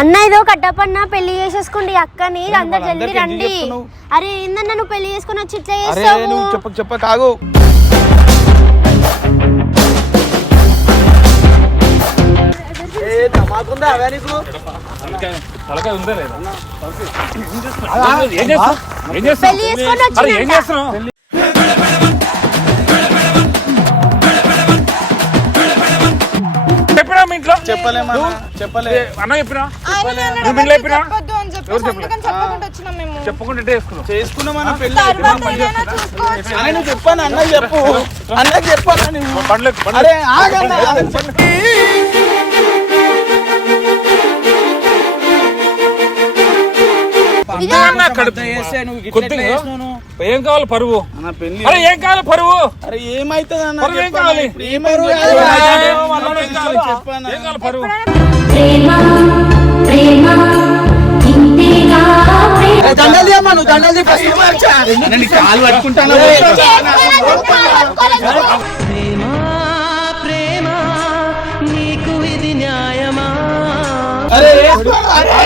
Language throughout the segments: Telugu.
అన్న ఏదో కట్టపన్న పెళ్ళి చేసేసుకోండి అక్కని అందరు జల్దీ రండి? అరే ఏందన్నా నువ్వు పెళ్ళి చేసుకుని వచ్చి ఇట్లా చేస్తావు? నువ్వు చెప్పక చెప్ప కాగు తలకాయ ఉందా లేదా? ఏం చేస్తున్నావు? ఏం చేస్తున్నావు? పెళ్ళి చేసుకొని ఏం వచ్చిందంట చేస్తున్నావు చెప్పినా మీ ఇంట్లో చెప్పలేమన్నా చెప్పలే. ఏ, అన్న చెప్పినా? నువ్వు ఇంట్లో చెప్పినా? చెప్పొద్దు అని చెప్పి ఎవరు చెప్పలే? అందుకని చెప్పకుండా వచ్చినాం మేము. చెప్పకుండా ఇట్టే చేసుకున్నావు చేసుకున్నామన్న పెళ్ళి తర్వాత ఏదైనా చూసుకోవచ్చు. ఆయన చెప్పాను అన్న చెప్పు. అన్నకి చెప్పాను. ఏం కావాలి పరువు? అరే ఏం కావాలి పరువు? అరే ఏమైతుంది అన్న పరువు? ఏం. కావాలి? ఏం కావాలి? పరువు? ప్రేమ ప్రేమ ప్రేమ. దండలు నువ్వు దండలు తీ first. నేను నీ కాలు పట్టుకుంటాను? అరే అరే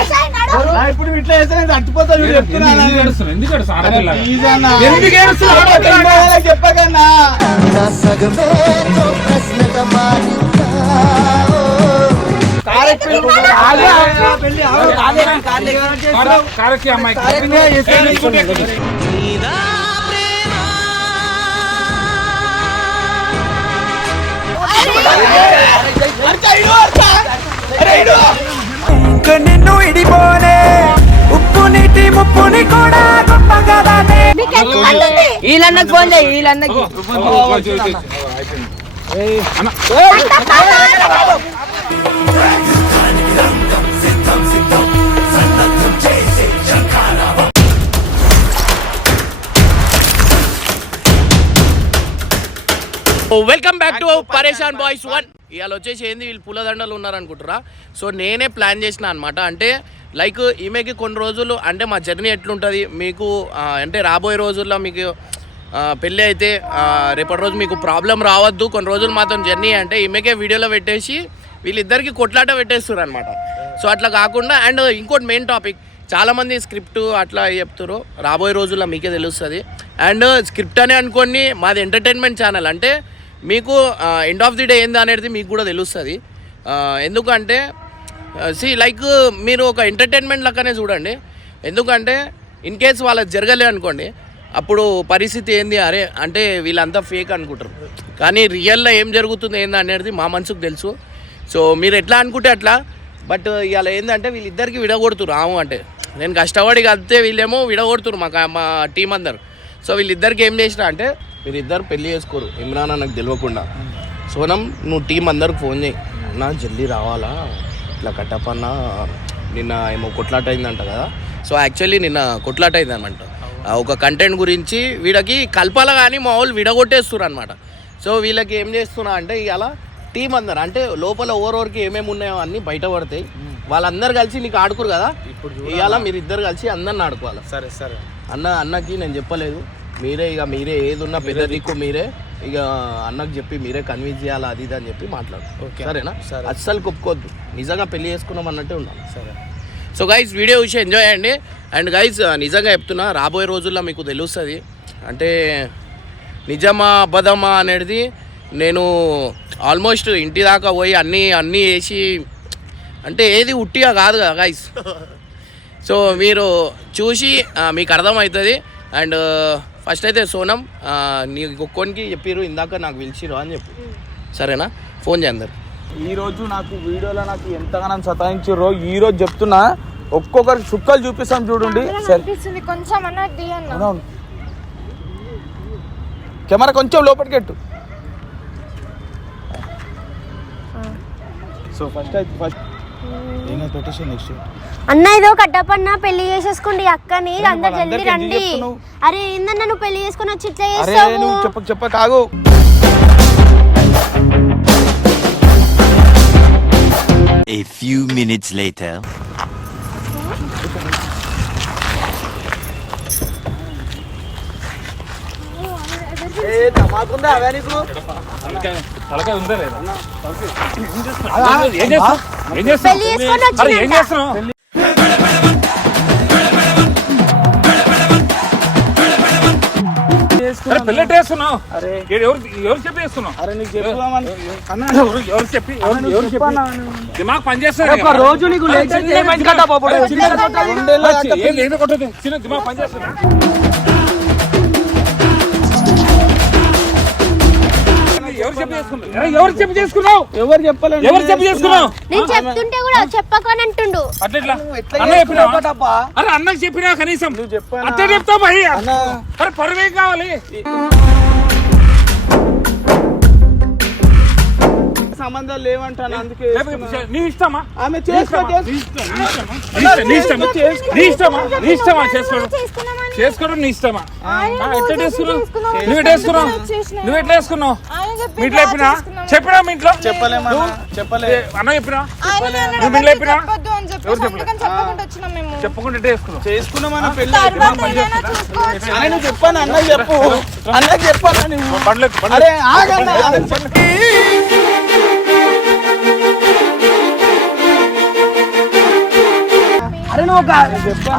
ఇప్పుడు ఇట్లా చేస్తే నువ్వు చెప్తున్నా? చెప్పకన్నా కారుకి అమ్మాయి నిన్ను ఇడిపోనే ముప్పుని కూడా గొప్పగదానే. వీళ్ళన్నకి ఫోన్ చేయి వీళ్ళన్నకి welcome back to Pareshan boys one ఇవాళ వచ్చేసి ఏంది వీళ్ళు పూలదండలు ఉన్నారనుకుంటారా సో నేనే ప్లాన్ చేసిన అనమాట అంటే లైక్ ఈమెకి కొన్ని రోజులు అంటే మా జర్నీ ఎట్లుంటుంది మీకు అంటే రాబోయే రోజుల్లో మీకు పెళ్ళి అయితే రేపటి రోజు మీకు ప్రాబ్లం రావద్దు కొన్ని రోజులు మాత్రం జర్నీ అంటే ఈమెకే వీడియోలో పెట్టేసి వీళ్ళిద్దరికి కొట్లాట పెట్టేస్తారు అనమాట సో అట్లా కాకుండా అండ్ ఇంకోటి మెయిన్ టాపిక్ చాలామంది స్క్రిప్ట్ అట్లా చెప్తారు రాబోయే రోజుల్లో మీకే తెలుస్తుంది. అండ్ స్క్రిప్ట్ అనే అనుకోండి మాది ఎంటర్టైన్మెంట్ ఛానల్ అంటే మీకు ఎండ్ ఆఫ్ ది డే ఏంది అనేది మీకు కూడా తెలుస్తుంది. ఎందుకంటే సి లైక్ మీరు ఒక ఎంటర్టైన్మెంట్ లెక్కనే చూడండి. ఎందుకంటే ఇన్ కేస్ వాళ్ళకి జరగలే అనుకోండి అప్పుడు పరిస్థితి ఏంది? అరే అంటే వీళ్ళంతా ఫేక్ అనుకుంటారు. కానీ రియల్లో ఏం జరుగుతుంది ఏంది అనేది మా మనసుకు తెలుసు. సో మీరు ఎట్లా అనుకుంటే అట్లా. బట్ ఇవాళ ఏంటంటే వీళ్ళిద్దరికి విడగొడుతురు రాము అంటే నేను కష్టపడి కలిపితే వీళ్ళేమో విడగొడుతురు మా మా టీం అందరు. సో వీళ్ళిద్దరికి ఏం చేసిన అంటే వీళ్ళిద్దరు పెళ్ళి చేసుకోరు. ఇమ్రాన్ నాకు తెలియకుండా సోనం నువ్వు టీం అందరికి ఫోన్ చేయి. నా జల్దీ రావాలా? ఇట్లా కట్టపన్న నిన్న ఏమో కొట్లాట అయిందంట కదా. సో యాక్చువల్లీ నిన్న కొట్లాట అయిందనమాట ఒక కంటెంట్ గురించి వీళ్ళకి కలపాల కానీ మా వాళ్ళు విడగొట్టేస్తున్నారు అనమాట సో వీళ్ళకి ఏం చేస్తున్నా అంటే ఇలా టీం అందరు అంటే లోపల ఓవరోవరికి ఏమేమి ఉన్నాయో అన్నీ బయట పడతాయి. వాళ్ళందరూ కలిసి నీకు ఆడుకోరు కదా? ఇవాళ మీరు ఇద్దరు కలిసి అందరిని ఆడుకోవాలి? సరే సరే. అన్న అన్నకి నేను చెప్పలేదు. మీరే ఇక మీరే ఏది ఉన్నా పెద్ద దిక్కు మీరే. ఇక అన్నకు చెప్పి మీరే కన్విన్స్ చేయాలి అది ఇది అని చెప్పి మాట్లాడు. సరేనా? సరే. అస్సలు కొప్పుకోవద్దు నిజంగా పెళ్ళి చేసుకున్నాం అన్నట్టే ఉండాలి సరే. సో గైస్ వీడియో చూసి ఎంజాయ్ చేయండి. అండ్ గైస్ నిజంగా చెప్తున్నా రాబోయే రోజుల్లో మీకు తెలుస్తుంది. అంటే నిజమా అబద్ధమా అనేది నేను ఆల్మోస్ట్ ఇంటి దాకా పోయి అన్నీ అన్నీ వేసి అంటే ఏది ఉట్టిగా కాదు కదా గైస్ సో మీరు చూసి మీకు అర్థమవుతుంది. అండ్ ఫస్ట్ అయితే సోనం నీ ఒక్కొనికి చెప్పిర్రు ఇందాక నాకు పిలిచిరు అని చెప్పు. సరేనా? ఫోన్ చేయందరు ఈ రోజు నాకు వీడియోలో నాకు ఎంతగానో సతాయించారో ఈ రోజు చెప్తున్నా ఒక్కొక్కరికి చుక్కలు చూపిస్తాం చూడండి. కొంచెం. కెమెరా కొంచెం లోపలికి పెట్టు సో ఫస్ట్ అయితే ఫస్ట్ అన్న ఏదో కట్టపన్న పెళ్ళి చేసేసుకోండి అక్కని. అందరు జల్దీ రండి? అరే ఏందన్నా నువ్వు పెళ్ళి చేసుకుని వచ్చి ఇట్లా చేస్తావు? నువ్వు చెప్పక చెప్ప కాగు A few minutes later. ఏ మాకుందా అవే నీకు? తలకాయ ఉందా లేదా? ఏం చేస్తున్నావు? ఏం చేస్తున్నావు? అరే ఏం చేస్తున్నావు? వేస్తున్నావు. ఎవరు ఎవరు చెప్పి వేస్తున్నావు అరే నీకు చెప్పుదామని. అన్న. ఎవరు ఎవరు చెప్పి ఎవరు చెప్పి? దిమాగ్ పనిచేస్తుంది ఒక రోజు నీకు లేట్ అయితే మంచి ఎవరు చెప్పి చేసుకున్నావు? ఎవరు చెప్పలేదు ఎవరు చెప్పి చేసుకున్నావు? నేను చెప్తుంటే కూడా చెప్పకని అంటుండు. అట్లా అన్న చెప్పినావా? అరే అన్నకు చెప్పినా కనీసం? అట్లా చెప్తావు భయ్య అన్న. అరే పరువేం కావాలి? సంబంధాలు లేవంటాను? అందుకే లేకపోతే నీ ఇష్టమా? ఆమె చేసుకో చేసుకో. నీ ఇష్టమా? నీ ఇష్టమా? నీ ఇష్టమా? నీ ఇష్టమా? చేసుకోవడం చేసుకోవడం నీ ఇష్టమా? ఎట్లా చేసుకున్నావు? నువ్వు ఎట్లా వేసుకున్నావు నువ్వు ఎట్లా వేసుకున్నావు మీ ఇంట్లో చెప్పినా? చెప్పినా మీ ఇంట్లో? చెప్పలేమన్నా చెప్పలే. అన్న చెప్పినా? నువ్వు చెప్పినా? చెప్పొద్దు అని చెప్పేసి ఎవరు చెప్పలే? అందుకని చెప్పకుండా ఎట్లా వేసుకున్నావు చేసుకున్నామని పెళ్ళి తర్వాత ఏదైనా చూసుకోవచ్చు. అరే నువ్వు చెప్పాను అన్నకి చెప్పు. అన్నకి చెప్పాను నువ్వు బండ్లు. ఒక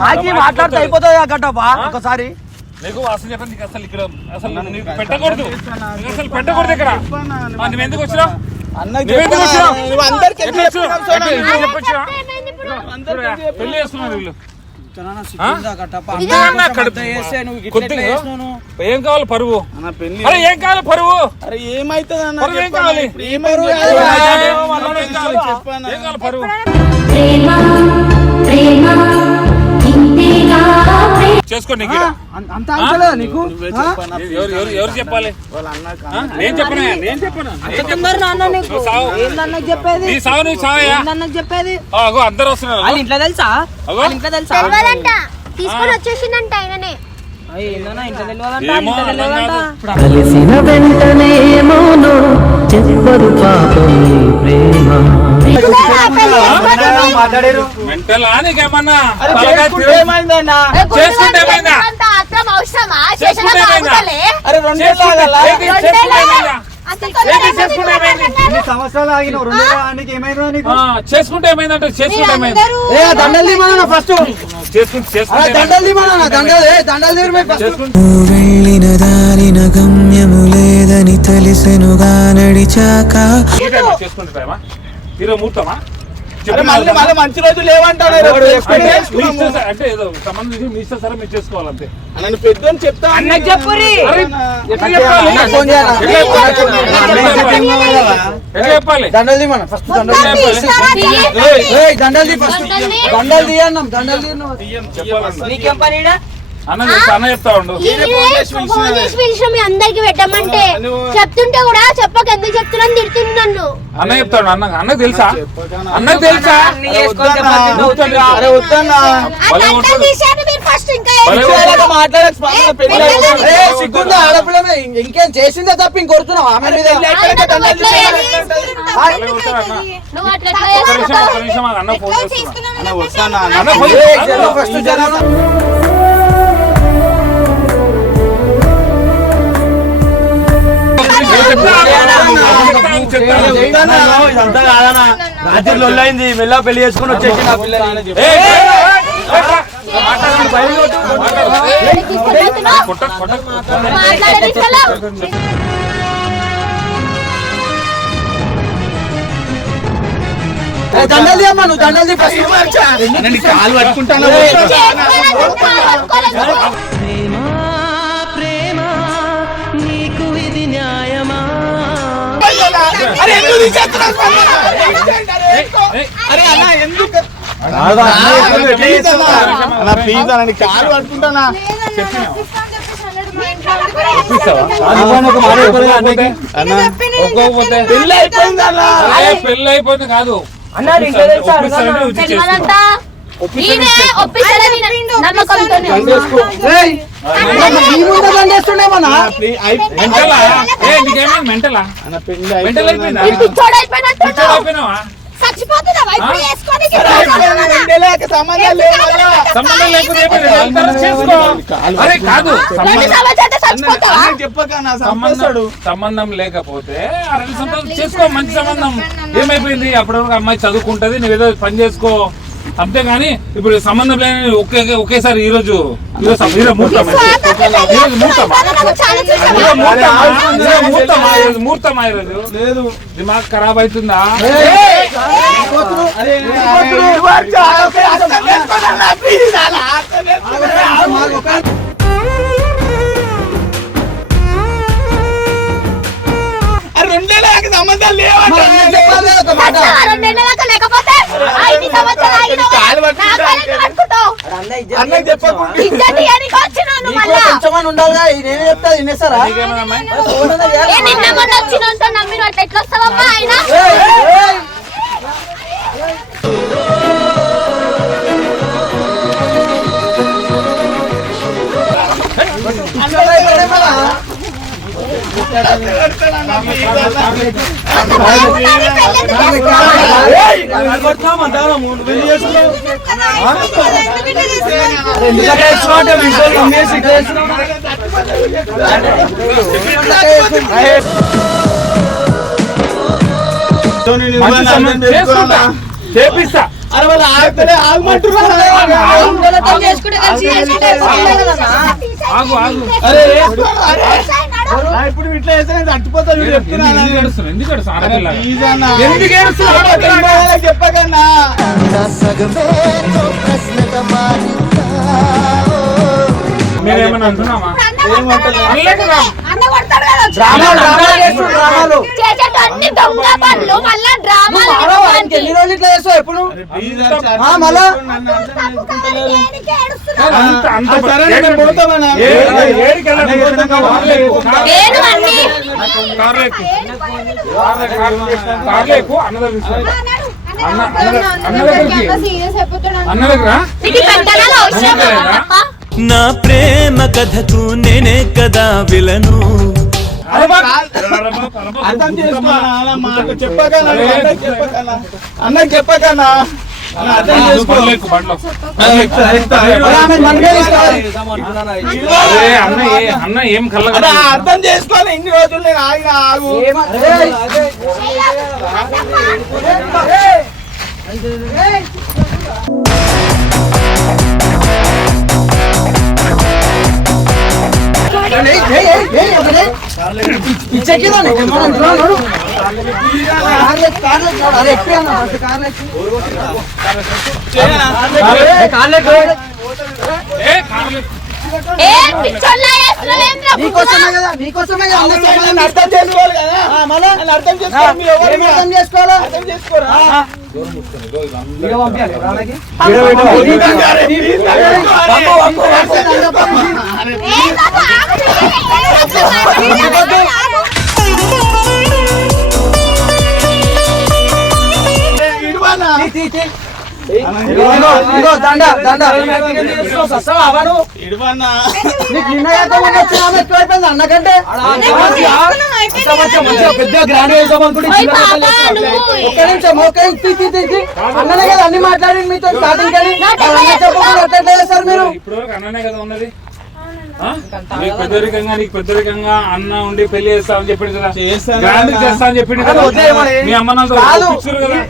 ఆగి మాట్లాడితే అయిపోతుంది కట్టప్పా ఒకసారి. నీకు వాసన చెప్పండి నీకు అసలు ఇక్కడ అసలు నీకు పెట్టకూడదు. అసలు పెట్టకూడదు ఇక్కడ. ఆ, నువ్వు ఎందుకు చెప్పినావు? పెళ్ళి చేస్తున్నారు వీళ్ళు. ఏం కావాలి పరువు? అన్న పెళ్ళి అరే ఏం కావాలి పరువు? అరే ఏమైతుంది అన్న? పరువు ఏం. కావాలి? ఏం కావాలి? పరువు? చేసుకోండి. అంత నీకు. ఎవరు చెప్పాలి? నేను చెప్పను? చెప్పను? చెప్పేది? నీ సావు నువ్వు చెప్పేది? అగో అందరు వస్తున్నారు. వాళ్ళ ఇంట్లో తెలుసా? అగో. ఇంట్లో తెలుసా? తీసుకొని వచ్చేసిందంట ఆయననే. కలిసిన వెంటనే మౌను చెప్పదు పాపం ప్రేమ. చేసుకుంటే? చేసుకుంటే సంవత్సరాలు రెండు ఏమైందా నీకు? ఏమైందంటే ఏమైంది? దండలు తీమన్నా ఫస్ట్? దండలు తీమన్నా దండలు దండలు తీరు వెళ్ళిన దారిన గమ్యము లేదని తెలిసెనుగా నడిచాక చేసుకుంటే ముహూర్తమా మళ్ళీ మంచి రోజులు లేవంటాడు అంటే ఏదో సంబంధం చేసి మీ ఇష్టం సరే మీరు చేసుకోవాలంతే. నన్ను పెద్దని చెప్తా అన్నకు చెప్పురి అరే, ఎట్లా చెప్పాలి? అన్నకు ఫోన్ చేయాలా? ఎట్లా చెప్పాలి? అన్నకు ఎట్లా చెప్పాలి. చెప్పాలి? ఎట్లా చెప్పాలి? దండలు తీమన్నా ఫస్ట్ దండలు దండలు దండలు తీయన్నాం దండలు తీయన్నాం. నీకేం పని? అన్న అన్న చెప్తా ఉండు. అందరికి పెట్టమంటే చెప్తుంటే కూడా చెప్పక ఎందుకు చెప్తున్నాను తిడుతుంది నన్ను. అన్న చెప్తాడు అన్న అన్నకు తెలుసా? అన్నకు తెలుసా? ఇంకా చేసిందే తప్ప ఇంకొడుతున్నావు ఆమె మీద అన్న. ఫోన్ అన్న వస్తానా అన్న? ఫస్ట్ ఇదంతా కాదనా రాత్రి లొల్లైంది మెల్ల పెళ్ళి చేసుకుని వచ్చేసి నా పిల్లని స్థలం. దండలు నువ్వు దండలు కాలు పట్టుకుంటానా? మా ఇంట్లో అన్న. ఒప్పుకోకపోతే పెళ్ళి అయిపోయింది అన్న ఏ, పెళ్ళి అయిపోయింది కాదు అన్నారు సంబంధం లేకపోతే అరే సంబంధం చేసుకో మంచి సంబంధం. ఏమైపోయింది? అప్పటి వరకు అమ్మాయి చదువుకుంటది నువ్వు ఏదో పని చేసుకో. అంతేగాని ఇప్పుడు సంబంధం లేని ఒకే ఒకేసారి ఈ రోజు ముహూర్తమా లేదు. దిమాగ్ ఖరాబ్ అవుతుందా? రెండేళ్ళ సంబంధాలు దాకా లేకపోతే? ఐదు సంవత్సరాలు ఆగినావు. ఉండాలిగా నేనే చెప్తా నిన్న మొన్న ఎట్లా వస్తావమ్మా ఆయన? చేపిస్తా అరే వాళ్ళ ఆగుతలే ఆగమంటున్నారు చేసుకుంటే ఆగు ఆగు అరే ఇప్పుడు ఇట్లా చేస్తే నేను చచ్చిపోతాను వీడు చెప్తున్నా అన్న. ఎందుకు ఏడుస్తున్నావు? ఎందుకు ఏడుస్తున్నావు? ఆడపిల్ల. ప్లీజ్ అన్న. ఎందుకు ఏడుస్తున్నావు? ఆడపిల్ల. ఇంకోళ్ళకి చెప్పకన్నా మీరేమన్నా అంటున్నామా అనలే ఎన్ని రోజులు ఇట్లా చేస్తావు ఎప్పుడు? మళ్ళా? నా? ప్రేమ కథకు నేనే కదా విలను. అర్థం చేసుకో చెప్పకనా మాట అన్న, అన్న ఏం కళ్ళ అర్థం చేసుకోవాలి ఇన్ని రోజులు నేను ఆగిన ఆగు అర్థం చేసుకోవాలి కదా. అర్థం చేసుకోవాలి. అర్థం చేసుకోవాలా? అర్థం చేసుకోరా? పంపించాలి అన్నకంటే. పెద్ద గ్రాండ్ వేసాం అనుకుంటే ఒక్క నిమిషం ఒక్క. అన్ననే కదా అన్ని మాట్లాడింది మీతో స్టార్టింగ్ కానీ మీరు? ఇప్పుడు అన్ననే కదా ఉన్నది? నీకు పెద్దరికంగా నీకు పెద్దరికంగా అన్న ఉండి పెళ్ళి చేస్తామని చెప్పింది కదా గ్రాండ్. చేస్తా అని చెప్పింది కదా. మీ అమ్మ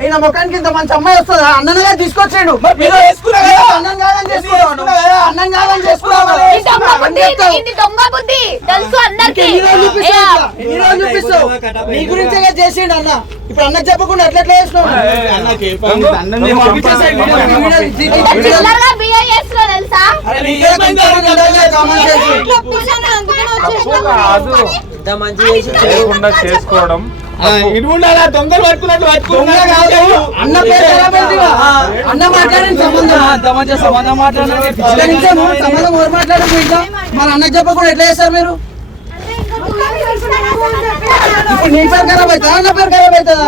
ఈయన ముఖానికి ఇంత మంచి అమ్మాయి వస్తుందా అన్ననే తీసుకొచ్చాడు. అన్నం కాదని. అన్నం కాదని చూపిస్తావు నీ గురించే చేసిండు అన్న ఇప్పుడు అన్న చెప్పకుండా ఎట్లా ఎట్లా చేసినావు చేయకుండా చేసుకోవడం. ఉండాలా దొంగలు పట్టుకున్నట్టు? అన్న మాట్లాడిన సంబంధం. చెప్పకుండా ఎట్లా చేస్తారు మీరు? ఇప్పుడు నీ పేరు ఖరాబ్ అవుతుందా? అన్న పేరు ఖరాబ్ అవుతుందా?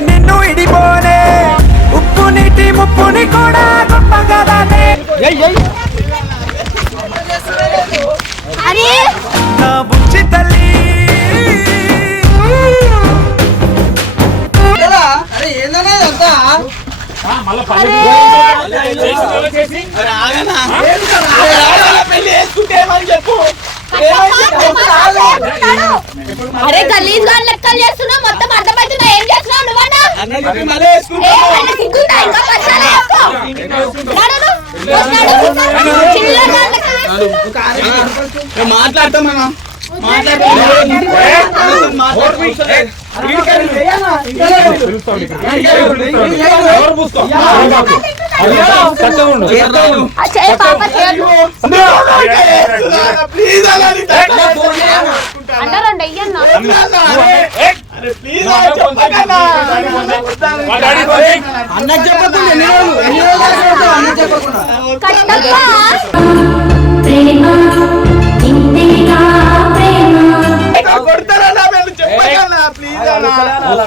నిన్ను ఇడిపోనే ఉప్పు నీటి ముప్పుని కూడా గొప్పగలనే నా బుచ్చి తల్లి అరే అరే! గలీజ్ గారు లెక్కలు చేస్తున్నావు. మొత్తం అర్థమవుతున్నా ఏం చేస్తున్నావు మాట్లాడతాం మాట్లాడతామా మాట్లాడతాం. అన్న చెప్పకుండా అన్న చెప్పకుండా?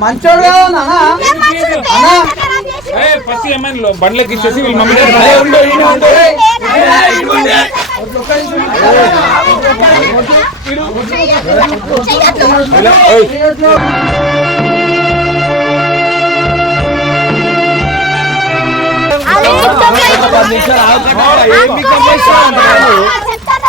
మంచోడు బండ్లకి ఇచ్చేసి వీళ్ళు మమ్మీ ఏం మీకు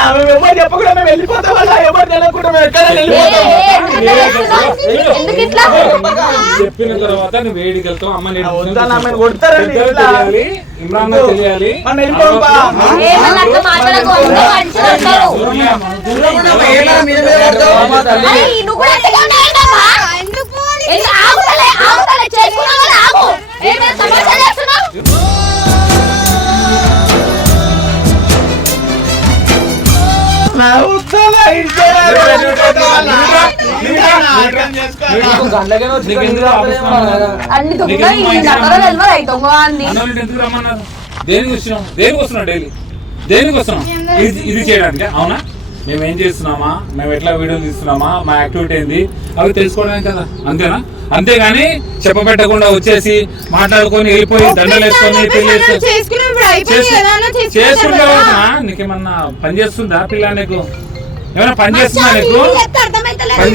ఎవరు చెప్పకుండా మేము వెళ్ళిపోతాం అలా ఎవరు తెలియకుండా మేము ఎక్కడ చెప్పిన తర్వాత నువ్వు ఏడికెళ్తావు అమ్మ నేను వద్దాను ఆమెను కొడతారని తెలియాలి ఇమ్రాన్ తెలియాలి. మనం వెళ్ళిపోతాం అన్ని డైలీ దేనికి ఇది ఇది చేయడానికి అవునా మేము ఏం చేస్తున్నామా మేము ఎట్లా వీడియోలు తీస్తున్నామా మా యాక్టివిటీ ఏంది అవి తెలుసుకోవడమే కదా అంతేనా అంతేగాని చెప్పబెట్టకుండా వచ్చేసి మాట్లాడుకొని వెళ్ళిపోయి దండలు వేసుకొని పెళ్ళి నీకేమన్నా పని చేస్తుందా పిల్ల నీకు? ఏమైనా పని చేస్తున్నా నీకు? పని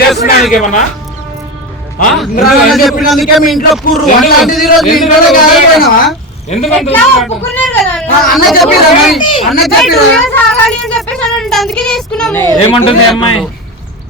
ఇంట్లో ఏమంటుంది అమ్మాయి?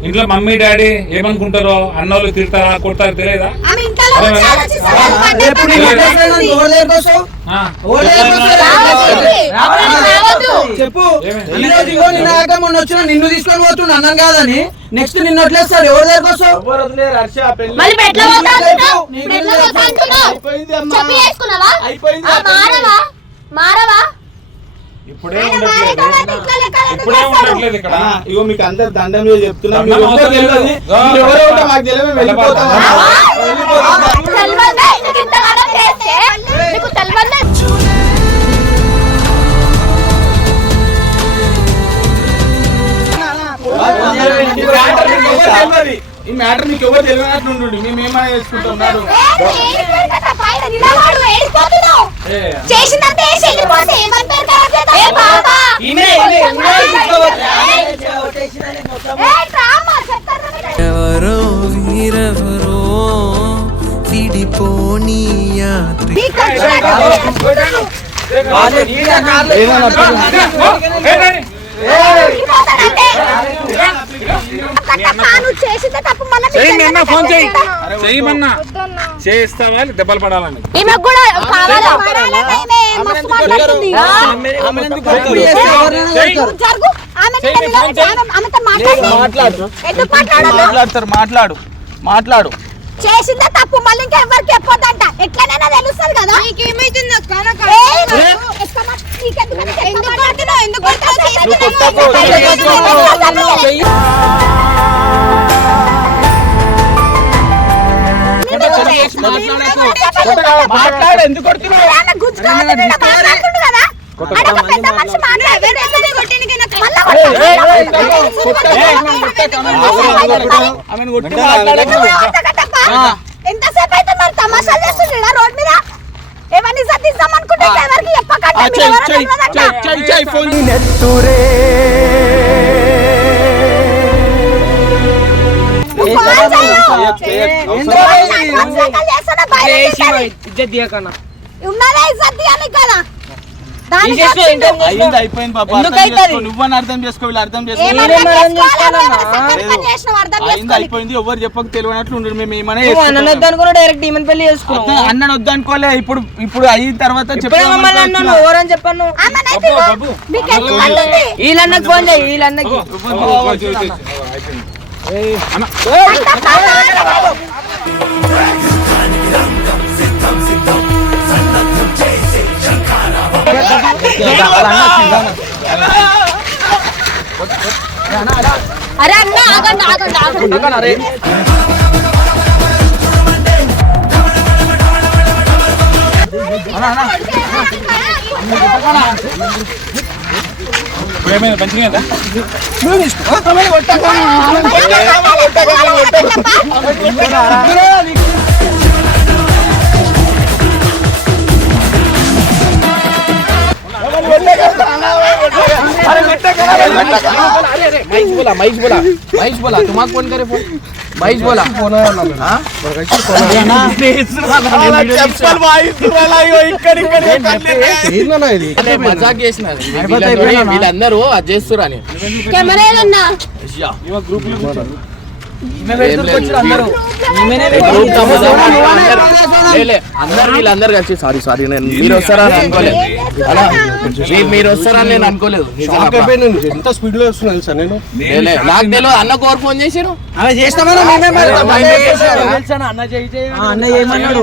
ఇంట్లో మమ్మీ డాడీ ఏమనుకుంటారో అన్నోళ్ళు తిడతారా కొడతారా తెలియదా. చెప్పు. ఏమైంది? ఈ రోజు ఇగో నిన్న వచ్చిన నిన్ను తీసుకొని పోతున్నా అన్నాను కాదని. నెక్స్ట్ నిన్ను వదిలేస్తాడు ఎవరి దగ్గరికి వస్తావు? అయిపోయింది అమ్మా. చెప్పి చేసుకున్నావా? అయిపోయింది ఆ, ఆ పెళ్ళి. మారవా? మారవా? ఇప్పుడే ఉండట్లేదు. ఇప్పుడే ఇక్కడ ఇగో మీకు అందరు దండం మీద చెప్తున్నా. మీరు ఎవరో. తెలియదు. ఎవరో ఉంటే మాకు తెలియదు. వెళ్ళిపోతాం. తెలియదు. ఈ మ్యాటర్ మీకు ఎవరు తెలియనట్టు ఉండు మేము ఏమైనా చేసుకుంటున్నారు ఏ, ఏడిపోయి కదా, పైన నిలబడు, ఏడిపోతున్నావు. ఏ, చేసిందంతా వేసి వెళ్ళిపోతే ఏమని పేరు ఖరాబ్ చేద్దాం? ఏ బాబా? ఏ, డ్రామా, చెప్తారు కదా మీరు. ఎవరో వీరెవరో విడిపోనీయా నీకు ఫోన్ చేయిస్తావా దెబ్బలు పడాలని? మాట్లాడు. మాట్లాడు. మాట్లాడు. చేసిందే తప్పు మళ్ళీ ఇంకా ఎవరికి చెప్పొద్దంట ఎట్లనైనా తెలుస్తుంది కదా నీకేమైతుంది అక్క నాకు? ఎందుకు కొడుతున్నావు? ఎందుకు. మాట్లాడు ఎందుకు కదా. పెద్ద మనిషి ఎందుకు కొట్టిండు? మళ్ళా కొట్టాలి. ఆమెను కొట్టి మాట్లాడకు. ఎందుకు కొట్టకట్టప్పా? ఎంతసేపు అయితే మరి తమాషాలు చేస్తుండడా రోడ్ మీద ఏమని సర్దిస్తాం అనుకుంటే ఎవరికి చెప్పకండి ఆ, మీరు చెయ్, ఎవరో చెయ్, తెలియదంట. చెయ్, చెయ్, చెయ్, ఫోన్ నువ్వు ఫోన్ చేయు. చేయకు, చేయకు. ఏంద్రా ఫోన్ ఇది? నాకు ఫోన్ చేయకలు చేస్తున్నా, బయట తీసేది. ఉన్నదే ఇజ్జత్ తీయాలి కదా దానికి వచ్చిండు. అయింది అయిపోయింది పాప. నువ్వని అర్థం చేసుకో వీళ్ళు అర్థం చేసుకో. అయింది. అయిపోయింది. ఎవరు చెప్పక తెలియనట్లు ఉండరు మేము ఏమైనా నువ్వు అన్న చేసుకుంటాం. వద్దనుకున్నా డైరెక్ట్ ఈమెన్ పెళ్ళి చేసుకున్నావు. అర్థం- అన్నను వద్దనుకోలే ఇప్పుడు ఇప్పుడు అయిన తర్వాత అన్నాను ఎవరని చెప్పాను? వీళ్ళన్నకి ఫోన్ చేయి వీళ్ళన్నకి. అరే అన్న ఆగండి ఆగండి ఆగండి. ఏమైనా మంచిగా ఉందా? महेश बोला महेश बोला महेश बोला तुम्हारा फोन करे फोन महेश बोला हाँ? అదే మజాక్ చేసినారు వీళ్ళందరూ- వీళ్ళందరూ అది చేస్తురా అని కెమెరాలన్నా గ్రూప్ కా మజాక్ అందరూ- వీళ్ళందరూ కలిసి సారీ సారీ నేను మీరు వస్తారా అని అనుకోలేదు. అలా మీరు వస్తారని నేను అనుకోలేదు. ఎంత స్పీడ్లో వస్తున్నా తెలుసా నేను నాకు తెలియదు అన్న కోరు ఫోన్ చేసారు అలా చేసినామన్నా మేమే మరి. అన్న అన్న ఏమన్నాడు?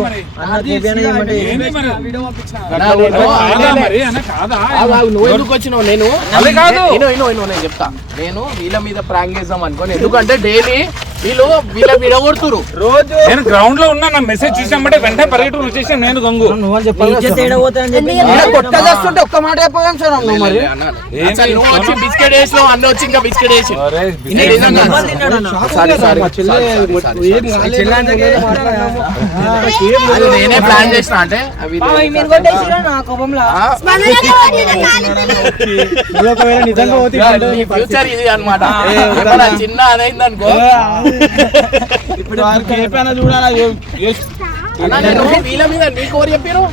నువ్వు ఎందుకు వచ్చినావు? నేను? అది కాదు. నేను నేను నేను నేను చెప్తా. నేను వీళ్ళ మీద ప్రాంక్ చేద్దాం అనుకోని. ఎందుకంటే డైలీ వీళ్ళు వీళ్ళ విడగొడుతురు రోజు నేను గ్రౌండ్లో ఉన్నా నా మెసేజ్ చూసామంటే వెంటనే పరిగెట్టుకుని వచ్చేసాను నేను గంగు. ఒక్క మాట చెప్పలేం సార్ మరి? నువ్వు వచ్చి బిస్కెట్ వేసినావు అన్న వచ్చి ఇంకా బిస్కెట్ వేసి. నేనే ప్లాన్ చేసిన అంటే అవి మీరు కొట్టేసిరా నా కోపంలో? నీ ఫ్యూచర్ ఇది అనమాట చిన్న అదైంది అనుకో ఇప్పుడు వారికి ఏ పైన చూడాలి? వీళ్ళ మీద నీకు ఎవరు చెప్పారు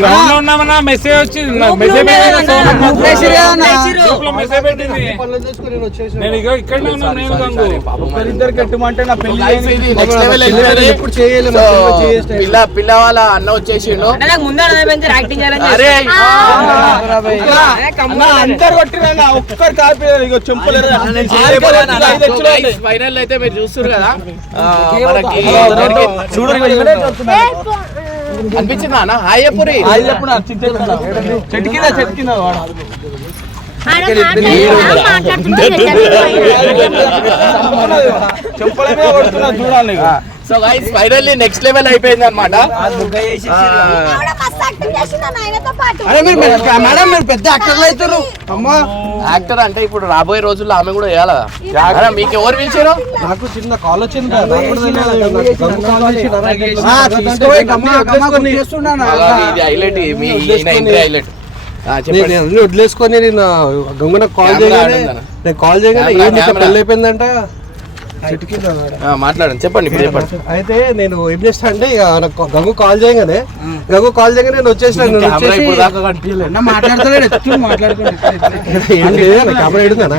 గ్రౌండ్లో ఉన్నామన్నా మెసేజ్ వచ్చి మెసేజ్ మెసేజ్ పెట్టింది పనులు చేసుకుని నేను వచ్చేసి నేను ఇగో ఇక్కడనే ఉన్నాను నేను గంగు ఒకరిద్దరు కట్టమంటే నా పెళ్ళి Guys, ఇది next level అయిపోయింది. ఎప్పుడు చేయలేదు. పిల్ల పిల్ల వాళ్ళ అన్న వచ్చేసిండు నాకు ముందే అర్థమైంది యాక్టింగ్ చేయాలని అరే అందరు కొట్టినా ఒక్కరు కాపీ ఇక చెంపలేదు ఫైనల్ అయితే మీరు చూస్తారు కదా ఆ, మనకి చూడు అనిపించిందా అన్న హాయ్ చెప్పురి ఎప్పుడు చెట్టు కింద చెట్టు కింద వాడు. చెంపల మీద కొడుతున్నా చూడాలి. So guys finally next level అయిపోయింది అనమాట అరే మీరు మీరు- మేడం మీరు పెద్ద యాక్టర్లు అవుతారు అమ్మా. యాక్టర్ అంటే ఇప్పుడు రాబోయే రోజుల్లో ఆమె కూడా వేయాలా? మీకు ఎవరు పిలిచారు? నాకు చిన్న కాల్ వచ్చింది. ఇది హైలైట్ మీ ఎంట్రీ హైలైట్ వదిలేసుకొని. నేను గంగు నాకు కాల్ చేయగానే. నేను కాల్ చేయగానే. పెళ్ళి అయిపోయిందంట మాట్లాడండి. చెప్పండి ఇప్పుడు చెప్పండి. అయితే నేను ఏం చేస్తా అంటే ఇక నాకు గంగు కాల్ చేయగానే గంగు కాల్ చేయగానే నేను వచ్చేసిన కెమెరా అన్న ఎడుందా. అన్నా.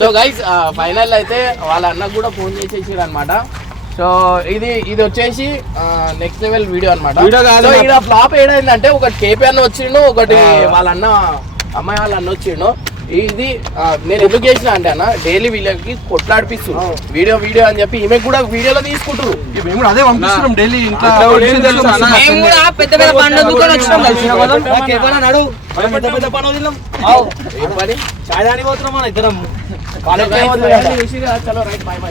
సో గైస్ ఫైనల్ అయితే వాళ్ళ అన్నకు కూడా ఫోన్ చేసేసారు అనమాట సో ఇది ఇది వచ్చేసి నెక్స్ట్ లెవెల్ వీడియో అనమాట ఫ్లాప్ ఏడైందంటే ఒకటి కేపీ అన్న వచ్చిండు ఒకటి వాళ్ళ అన్న అమ్మాయి వాళ్ళ అన్న వచ్చిండు ఇది నేను ఎందుకు చేసిన అంటే అన్న డైలీ వీళ్ళకి కొట్లాడిపిస్తున్నారు వీడియో వీడియో అని చెప్పి ఈమె కూడా వీడియోలో తీసుకుంటారు మేము కూడా అదే పంపిస్తున్నాం డైలీ ఇంట్లో? మేము కూడా పెద్ద పెద్ద పండ్ల దుకాణం వచ్చినాం కలిసిన కదా నాకేమన్నా నడు పెద్ద పెద్ద పని వదిలినాం ఏం పని? చాయ్ దానికి పోతున్నాం మన ఇద్దరం. చలో రైట్ బై బై